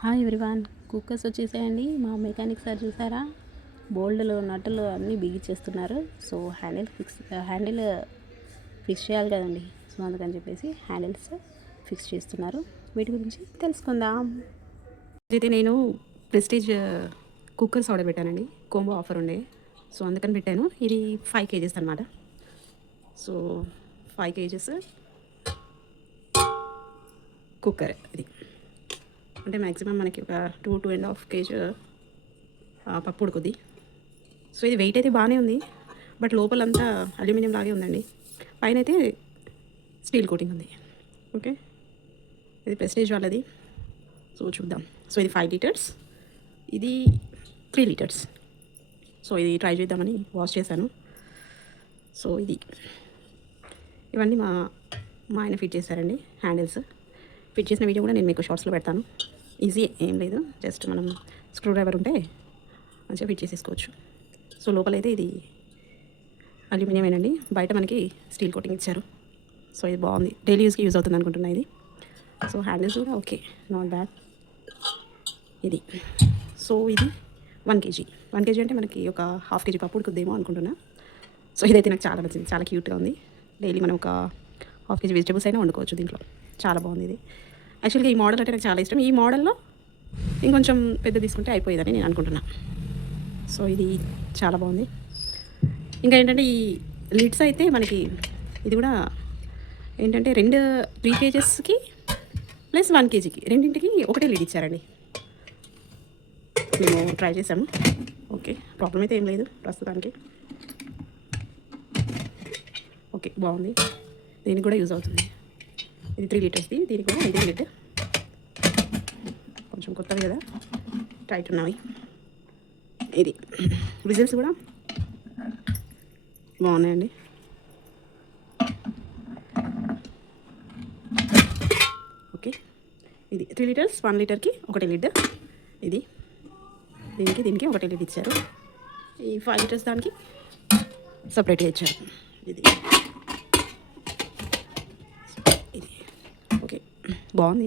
Hi everyone, cookers వచ్చేసాయండి. మా mechanic sir చూసారా, బోల్డ్లు నట్టులు అన్నీ బిగించేస్తున్నారు. సో హ్యాండిల్ ఫిక్స్ చేయాలి కదండి. సో అందుకని చెప్పేసి హ్యాండిల్స్ ఫిక్స్ చేస్తున్నారు. వీటి గురించి తెలుసుకుందాం. అయితే నేను ప్రెస్టీజ్ కుక్కర్స్ ఆర్డర్ పెట్టానండి. కోంబో ఆఫర్ ఉండే, సో అందుకని పెట్టాను. ఇది 5 kgs అనమాట. సో 5 kgs కుక్కర్ ఇది అంటే మ్యాక్సిమం మనకి ఒక 2.5 kg పప్పు ఉడుకుద్ది. సో ఇది వెయిట్ అయితే బాగానే ఉంది, బట్ లోపలంతా అల్యూమినియం లాగే ఉందండి. పైన అయితే స్టీల్ కోటింగ్ ఉంది. ఓకే, ఇది ప్రెస్టీజ్ వాళ్ళది. సో చూద్దాం. సో ఇది 5 liters, ఇది 3 liters. సో ఇది ట్రై చేద్దామని వాష్ చేశాను. సో ఇవన్నీ మా ఆయన ఫిట్ చేశారండి. హ్యాండిల్స్ ఫిట్ చేసిన వీడియో కూడా నేను మీకు షార్ట్స్లో పెడతాను. ఈజీ, ఏం లేదు, జస్ట్ మనం స్క్రూ డ్రైవర్ ఉంటే మంచిగా ఫిట్ చేసేసుకోవచ్చు. సో లోపలైతే ఇది అల్యూమినియమేనండి, బయట మనకి స్టీల్ కోటింగ్ ఇచ్చారు. సో ఇది బాగుంది, డైలీ యూస్కి యూజ్ అవుతుంది అనుకుంటున్నా ఇది. సో హ్యాండిల్స్ కూడా ఓకే, నాట్ బ్యాడ్ ఇది. సో ఇది 1 kg. 1 kg అంటే మనకి ఒక 1/2 kg పప్పు ఉడుకుద్దేమో అనుకుంటున్నా. సో ఇదైతే నాకు చాలా నచ్చింది, చాలా క్యూట్గా ఉంది. డైలీ మనం ఒక 1/2 kg వెజిటేబుల్స్ అయినా వండుకోవచ్చు దీంట్లో. చాలా బాగుంది ఇది. యాక్చువల్గా ఈ మోడల్ అంటే నాకు చాలా ఇష్టం. ఈ మోడల్లో ఇంకొంచెం పెద్ద తీసుకుంటే అయిపోయేదని నేను అనుకుంటున్నా. సో ఇది చాలా బాగుంది. ఇంకా ఏంటంటే ఈ లిడ్స్ అయితే మనకి ఇది కూడా ఏంటంటే 3 kgsకి ప్లస్ 1 kgకి రెండింటికి ఒకటే లిడ్ ఇచ్చారండి. మేము ట్రై చేసాము. ఓకే, ప్రాబ్లం అయితే ఏం లేదు ప్రస్తుతానికి. ఓకే, బాగుంది, దీనికి కూడా యూజ్ అవుతుంది. ఇది 3 లీటర్స్ది, దీనికి కూడా ఇదే లిడ్. కొంచెం కొత్తవి కదా, టైట్ ఉన్నవి. ఇది విజిల్స్ కూడా బాగున్నాయండి. ఓకే, ఇది 3 liters, 1 literకి ఒకటి లిడ్. ఇది దీనికి ఒకటి లిడ్ ఇచ్చారు. ఈ 5 liters దానికి సపరేట్గా ఇచ్చారు. ఇది ఓకే, బాగుంది,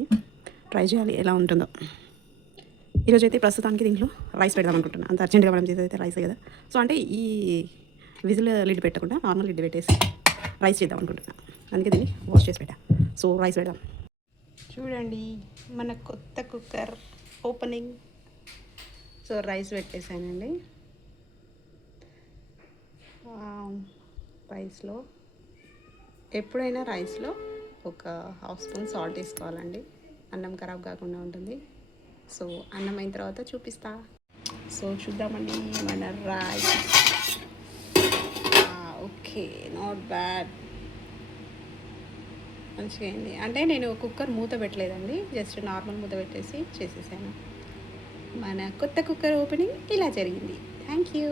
ట్రై చేయాలి ఎలా ఉంటుందో. ఈరోజు అయితే ప్రస్తుతానికి దీంట్లో రైస్ పెడదాం అనుకుంటున్నాను. అంత అర్జెంట్గా మనం చేసేది అయితే రైసే కదా. సో అంటే ఈ విజిల్ లిడ్ పెట్టకుండా నార్మల్ లిడ్ పెట్టేసి రైస్ చేద్దాం అనుకుంటున్నాను. అందుకే దీన్ని వాష్ చేసి పెట్టా. సో రైస్ పెడదాం. చూడండి మన కొత్త కుక్కర్ ఓపెనింగ్. సో రైస్ పెట్టేసానండి. రైస్లో ఎప్పుడైనా రైస్లో ఒక 1/2 స్పూన్ సాల్ట్ వేసుకోవాలండి, అన్నం ఖరాబ్ కాకుండా ఉంటుంది. సో అన్నం అయిన తర్వాత చూపిస్తా. సో చూద్దామండి మన రైస్. ఓకే, నాట్ బ్యాడ్, మంచిగా అయింది. అంటే నేను కుక్కర్ మూత పెట్టలేదండి, జస్ట్ నార్మల్ మూత పెట్టేసి చేసేసాను. మన కొత్త కుక్కర్ ఓపెనింగ్ ఇలా జరిగింది. Thank you.